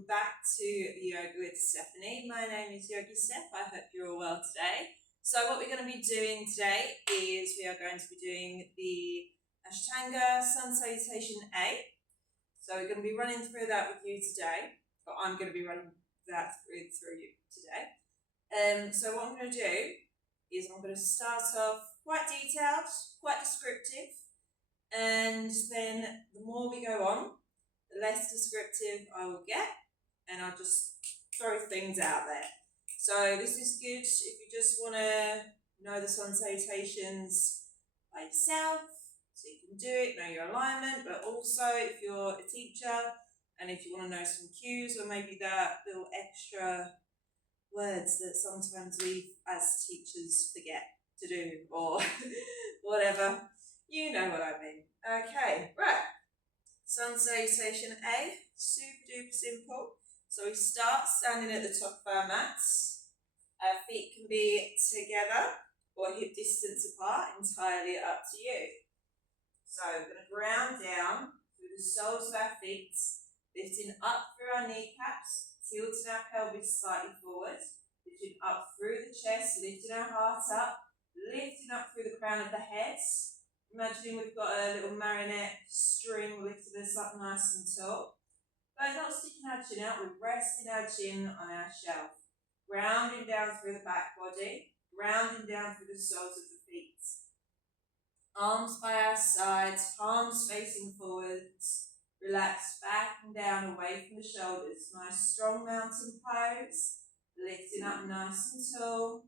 welcome back to Yoga with Stephanie. My name is Yogi Steph. I hope you're all well today. So what we're going to be doing today is we are going to be doing the Ashtanga Sun Salutation A. So we're going to be running through that with you today, but I'm going to be running that through you today. So what I'm going to do is I'm going to start off quite detailed, quite descriptive, and then the more we go on, the less descriptive I will get, and I'll just throw things out there. So this is good if you just want to know the sun salutations by yourself, so you can do it, know your alignment, but also if you're a teacher and if you want to know some cues or maybe that little extra words that sometimes we as teachers forget to do or whatever, you know what I mean. Okay, right. Sun Salutation A, super duper simple. So we start standing at the top of our mats. Our feet can be together or hip distance apart, entirely up to you. So we're going to ground down through the soles of our feet, lifting up through our kneecaps, tilting our pelvis slightly forward, lifting up through the chest, lifting our heart up, lifting up through the crown of the head. Imagining we've got a little marionette string lifting us up nice and tall. But not sticking our chin out, we're resting our chin on our shelf. Grounding down through the back body, grounding down through the soles of the feet. Arms by our sides, palms facing forwards. Relax back and down away from the shoulders. Nice strong mountain pose. Lifting up nice and tall.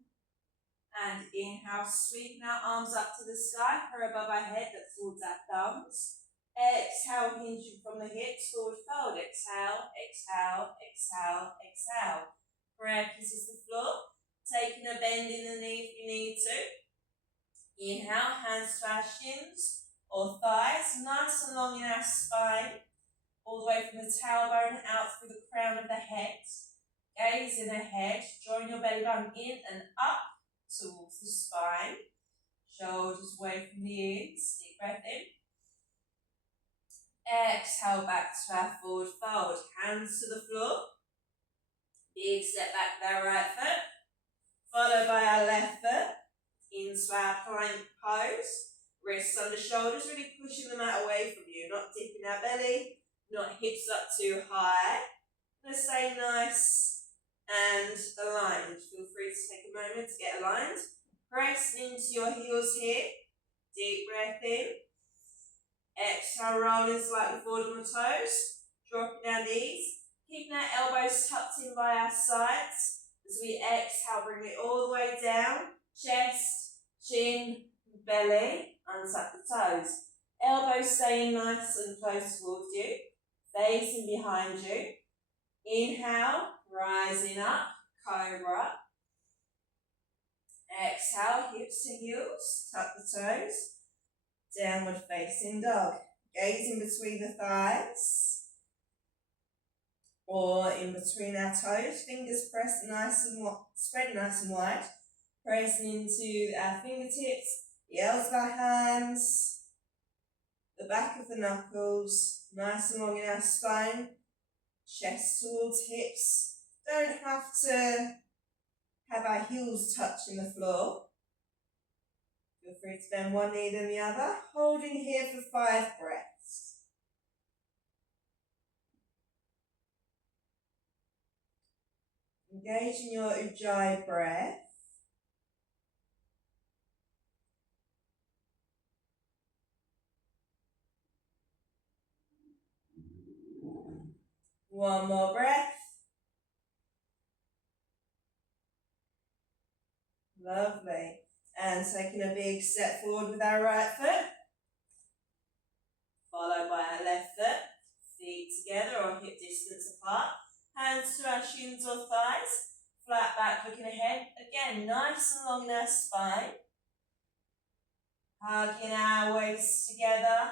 And inhale, sweeping our arms up to the sky, or above our head, that's towards our thumbs. Exhale, hinging from the hips, forward fold. Exhale, exhale, exhale, exhale. Prayer kisses the floor. Taking a bend in the knee if you need to. Inhale, hands to our shins or thighs, nice and long in our spine. All the way from the tailbone out through the crown of the head. Gaze in ahead, drawing your belly button in and up towards the spine, shoulders away from the ears, deep breath in. Exhale back to our forward fold, hands to the floor. Big step back with our right foot, followed by our left foot, into our plank pose. Wrists under shoulders, really pushing the mat away from you, not dipping our belly, not hips up too high. Gonna stay nice and aligned. Feel free to take a moment to get aligned. Press into your heels here. Deep breath in. Exhale, rolling slightly forward on the toes. Dropping our knees. Keeping our elbows tucked in by our sides. As we exhale, bring it all the way down. Chest, chin, belly. Untuck the toes. Elbows staying nice and close towards you. Facing behind you. Inhale. Rising up, cobra. Exhale, hips to heels, tuck the toes. Downward facing dog. Gaze in between the thighs. Or in between our toes. Fingers pressed nice and spread nice and wide. Pressing into our fingertips, the L's of our hands, the back of the knuckles, nice and long in our spine. Chest towards hips. Don't have to have our heels touching the floor. Feel free to bend one knee then the other. Holding here for 5 breaths. Engage in your Ujjayi breath. One more breath. Lovely. And taking a big step forward with our right foot. Followed by our left foot. Feet together or hip distance apart. Hands to our shins or thighs. Flat back looking ahead. Again, nice and long in our spine. Hugging our waist together.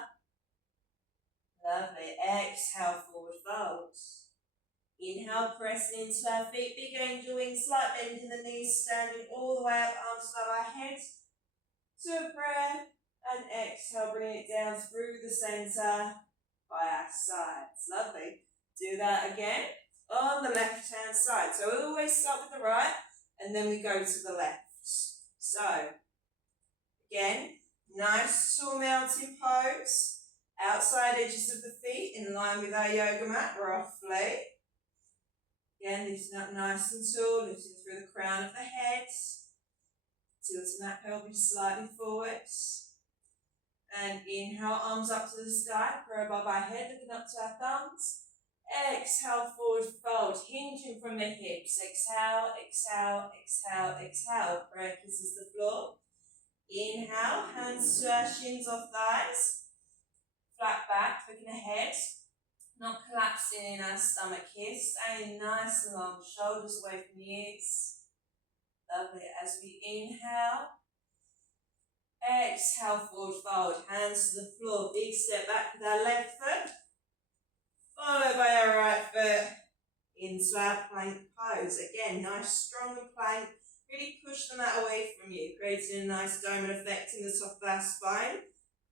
Lovely. Exhale, forward fold. Inhale, pressing into our feet, big angel wings, slight bend in the knees, standing all the way up, arms above our head, to a prayer, and exhale, bring it down through the centre by our sides. Lovely. Do that again. on the left hand side. So we'll always start with the right and then we go to the left. So again, nice tall mountain pose. Outside edges of the feet in line with our yoga mat roughly. Again, lifting up nice and tall, lifting through the crown of the head. Tilting that pelvis slightly forwards. And inhale, arms up to the sky, pro above our head, looking up to our thumbs. Exhale, forward fold, hinging from the hips. Exhale, exhale, exhale, exhale. Prayer kisses the floor. Inhale, hands to our shins or thighs. Flat back, looking ahead. Not collapsing in our stomach here. Staying nice and long, shoulders away from the ears. Lovely. As we inhale. Exhale, forward fold, hands to the floor. Big step back with our left foot. Followed by our right foot into our plank pose. Again, nice strong plank. Really push the mat away from you, creating a nice diamond effect in the top of our spine.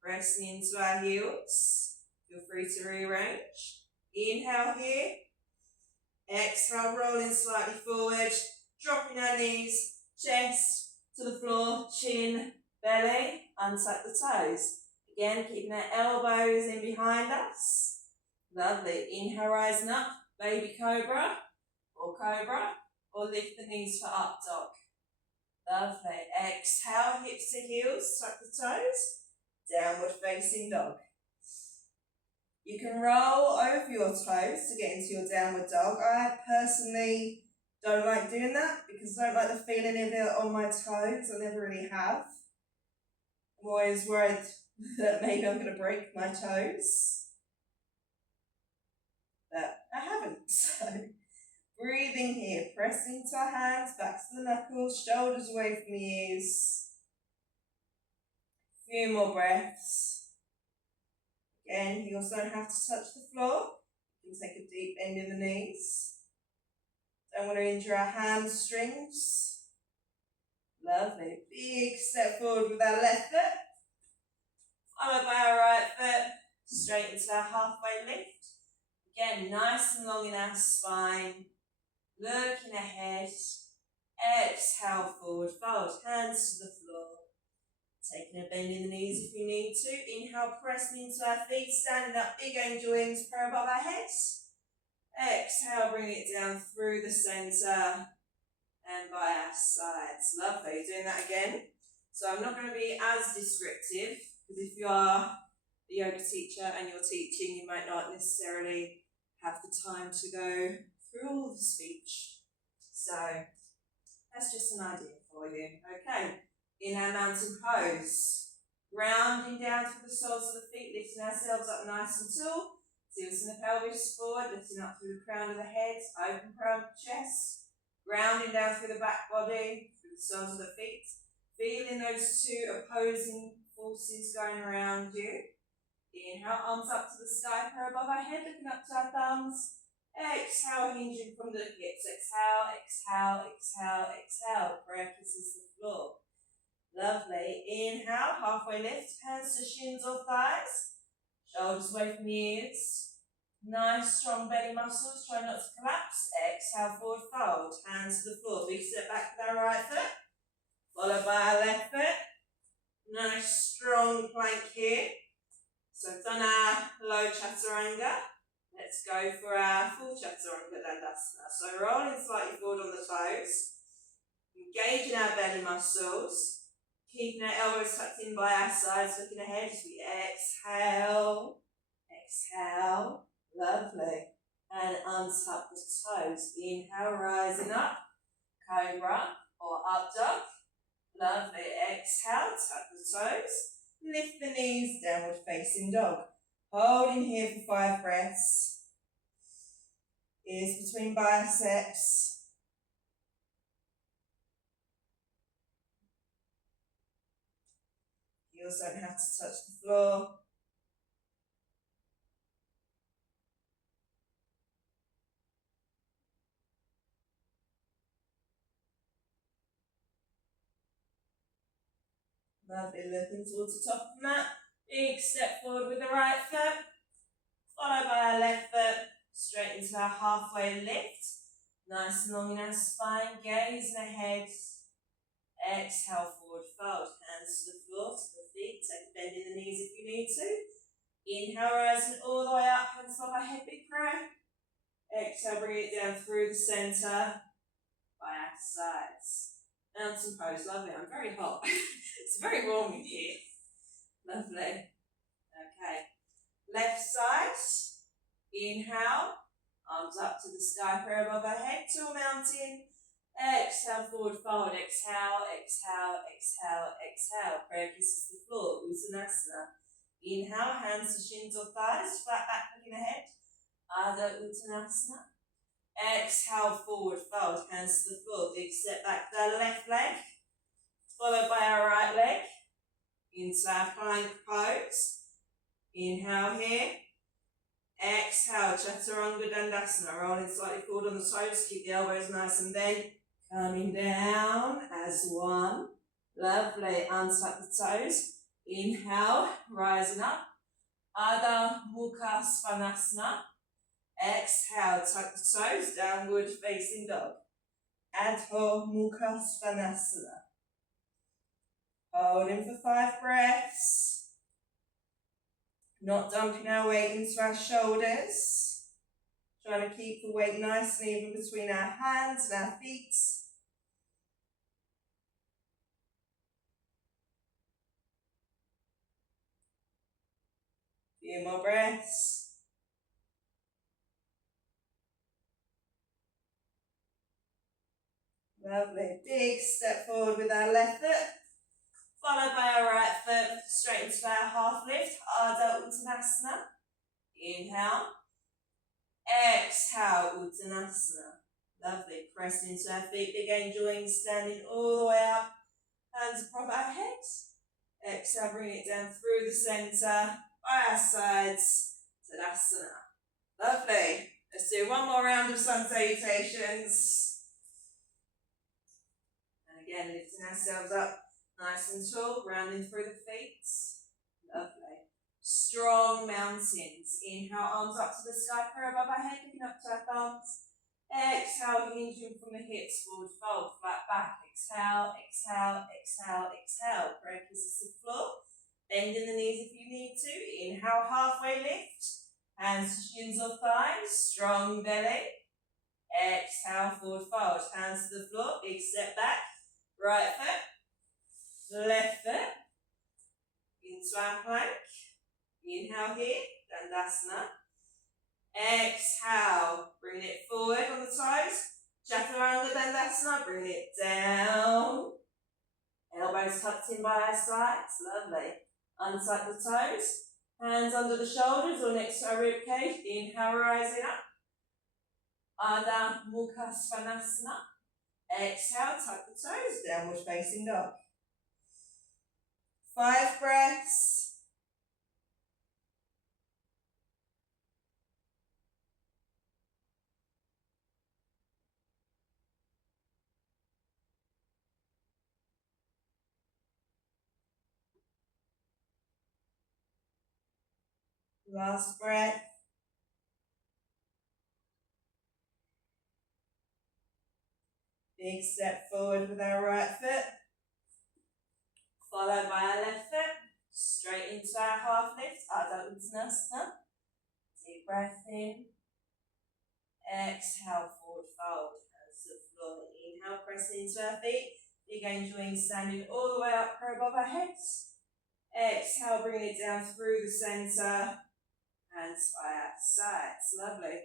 Pressing into our heels. Feel free to rearrange. Inhale here. Exhale, rolling slightly forward. Dropping our knees, chest to the floor, chin, belly, untuck the toes. Again, keeping our elbows in behind us. Lovely. Inhale, rising up, baby cobra, or lift the knees for up dog. Lovely. Exhale, hips to heels, tuck the toes. Downward facing dog. You can roll over your toes to get into your downward dog. I personally don't like doing that because I don't like the feeling of it on my toes. I never really have. I'm always worried that maybe I'm going to break my toes. But I haven't. So breathing here, pressing to our hands, back to the knuckles, shoulders away from the ears. A few more breaths. Again, heels don't have to touch the floor. You can take a deep bend in the knees. Don't want to injure our hamstrings. Lovely. Big step forward with our left foot. Followed by our right foot. Straight into our halfway lift. Again, nice and long in our spine. Looking ahead. Exhale, forward fold. Hands to the floor. Taking a bend in the knees if you need to. Inhale, pressing into our feet. Standing up, big angel wings, prayer above our heads. Exhale, bring it down through the centre and by our sides. Lovely. Doing that again. So I'm not going to be as descriptive because if you are a yoga teacher and you're teaching, you might not necessarily have the time to go through all the speech. So that's just an idea for you. Okay. In our mountain pose. Grounding down through the soles of the feet, lifting ourselves up nice and tall. Tilting the pelvis forward, lifting up through the crown of the head, open crown of the chest. Grounding down through the back body, through the soles of the feet. Feeling those two opposing forces going around you. Inhale, arms up to the sky, prayer above our head, looking up to our thumbs. Exhale, hinging from the hips. Exhale, exhale, exhale, exhale. Prayer kisses the floor. Lovely. Inhale, halfway lift, hands to shins or thighs. Shoulders away from the ears. Nice strong belly muscles, try not to collapse. Exhale, forward fold, hands to the floor. Big step back with our right foot, followed by our left foot. Nice strong plank here. So we've done our low chaturanga. Let's go for our full chaturanga dandasana. So rolling slightly forward on the toes. Engaging our belly muscles. Keeping our elbows tucked in by our sides, looking ahead as we exhale. Exhale. Lovely. And untuck the toes. Inhale, rising up. Cobra or up dog. Lovely. Exhale, tuck the toes. Lift the knees, downward facing dog. Holding here for 5 breaths. Ears between biceps. Heels don't have to touch the floor. Lovely, looking towards the top of the mat. Big step forward with the right foot. Followed by our left foot. Straighten straight into our halfway lift. Nice and long in our spine, gaze ahead. Exhale, forward fold, hands to the floor, to the feet, take a bend in the knees if you need to. Inhale, rising all the way up, hands above our head, big breath. Exhale, bring it down through the centre, by our sides. Mountain pose, lovely, I'm very hot. It's very warm in here. Lovely. Okay, left side, inhale, arms up to the sky, prayer above our head, to a mountain. Exhale, forward fold, exhale, exhale, exhale, exhale. Prayer kisses the floor, Uttanasana. Inhale, hands to shins or thighs, flat back looking ahead. Ardha Uttanasana. Exhale, forward fold, hands to the floor, big step back to our left leg, followed by our right leg, into our plank pose. Inhale here. Exhale, Chaturanga Dandasana, rolling slightly forward on the toes, keep the elbows nice and bent. Coming down as one. Lovely, untuck the toes. Inhale, rising up. Adho Mukha Svanasana. Exhale, tuck the toes, downward facing dog. Adho Mukha Svanasana. Holding for 5 breaths. Not dumping our weight into our shoulders. Trying to keep the weight nice and even between our hands and our feet. Few more breaths. Lovely. Big step forward with our left foot, followed by our right foot, straight into our half lift, Ardha Uttanasana. Inhale. Exhale, Uttanasana. Lovely. Press into our feet, big angel wings, standing all the way up. Hands above our heads. Exhale, bring it down through the centre, by our sides, Tadasana. Lovely. Let's do one more round of sun salutations. And again, lifting ourselves up nice and tall, rounding through the feet. Lovely. Strong mountains. Inhale, arms up to the sky, prayer above our head, looking up to our thumbs. Exhale, hinging from the hips, forward fold, flat back. Exhale, exhale, exhale, exhale. Prayer kisses the floor. Bend in the knees if you need to. Inhale, halfway lift. Hands to shins or thighs. Strong belly. Exhale, forward fold. Hands to the floor. Big step back. Right foot. Left foot. Into our plank. Inhale here. Dandasana. Exhale. Bring it forward on the toes. Chaturanga Dandasana. Bring it down. Elbows tucked in by our sides. Lovely. Untuck the toes. Hands under the shoulders or next to our rib cage. Inhale, rising up. Adho Mukha Svanasana. Exhale, tuck the toes. Downward facing dog. 5 breaths. Last breath. Big step forward with our right foot, followed by our left foot, straight into our half lift, Ardha Uttanasana. Deep breath in. Exhale, forward fold, hands to the floor. Inhale, press into our feet. Big angel wings standing all the way up, prayer above our heads. Exhale, bring it down through the centre. Hands by our sides. Lovely.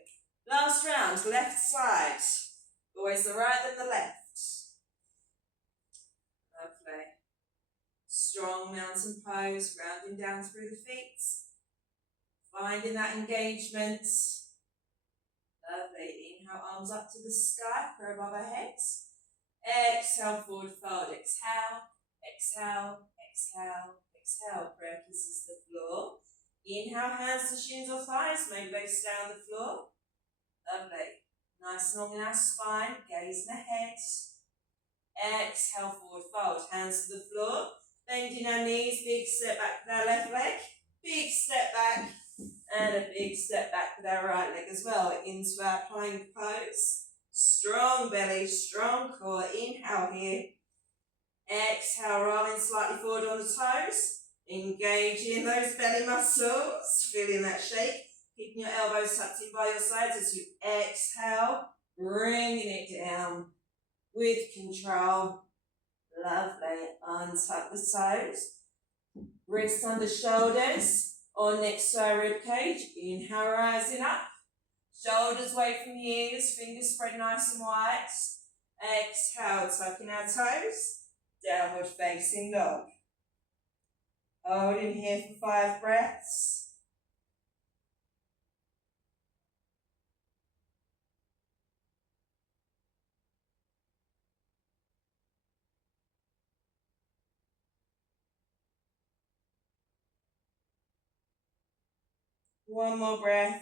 Last round, left side. Always the right then the left. Lovely. Strong mountain pose, rounding down through the feet. Finding that engagement. Lovely. Inhale, arms up to the sky, prayer above our heads. Exhale, forward fold. Exhale, exhale, exhale, exhale. Prayer kisses the floor. Inhale, hands to shins or thighs, maybe they stay on the floor. Lovely. Nice and long in our spine, gazing ahead. Exhale, forward fold, hands to the floor. Bending our knees, big step back with our left leg. Big step back. And a big step back with our right leg as well into our plank pose. Strong belly, strong core. Inhale here. Exhale, rolling slightly forward on the toes. Engaging those belly muscles. Feeling that shake. Keeping your elbows tucked in by your sides as you exhale. Bringing it down with control. Lovely. Untuck the toes. Wrists under shoulders or next to our rib cage. Inhale, rising up. Shoulders away from the ears. Fingers spread nice and wide. Exhale, tucking our toes. Downward facing dog. Holding here for 5 breaths. One more breath.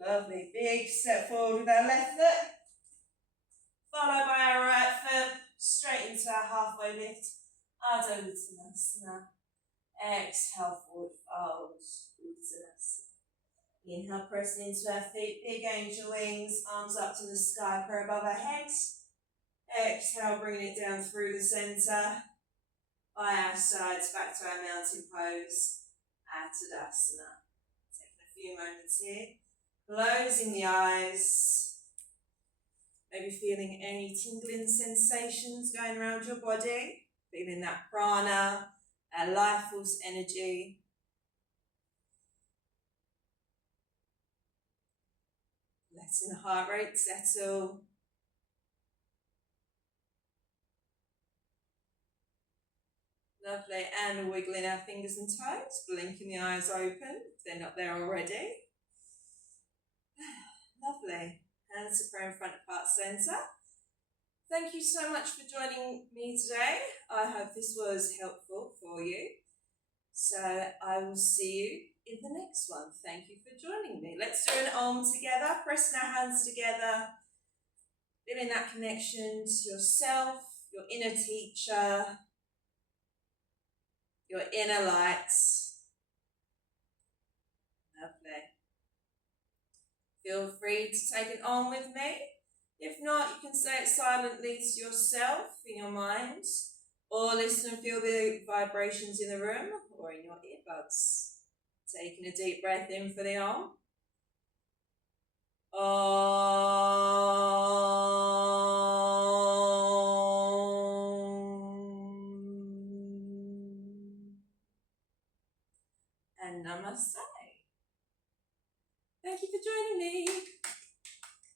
Lovely. Big step forward with our left foot. Followed by our right foot. Straight into our halfway lift. Adho Uttanasana. Exhale, forward fold. Uttanasana. Inhale, pressing into our feet. Big angel wings. Arms up to the sky, prayer above our heads. Exhale, bringing it down through the centre. By our sides, back to our mountain pose, at Tadasana. Taking a few moments here, closing the eyes, maybe feeling any tingling sensations going around your body, feeling that prana, our life force energy. Letting the heart rate settle. Lovely, and wiggling our fingers and toes, blinking the eyes open if they're not there already. Lovely, hands to prayer in front of heart centre. Thank you so much for joining me today. I hope this was helpful for you. So I will see you in the next one. Thank you for joining me. Let's do an Om together, pressing our hands together, feeling that connection to yourself, your inner teacher, your inner light. Lovely. Feel free to take it on with me. If not, you can say it silently to yourself in your mind, or listen and feel the vibrations in the room or in your earbuds. Taking a deep breath in for the Om. And namaste. Thank you for joining me.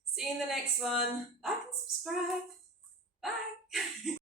See you in the next one. Like and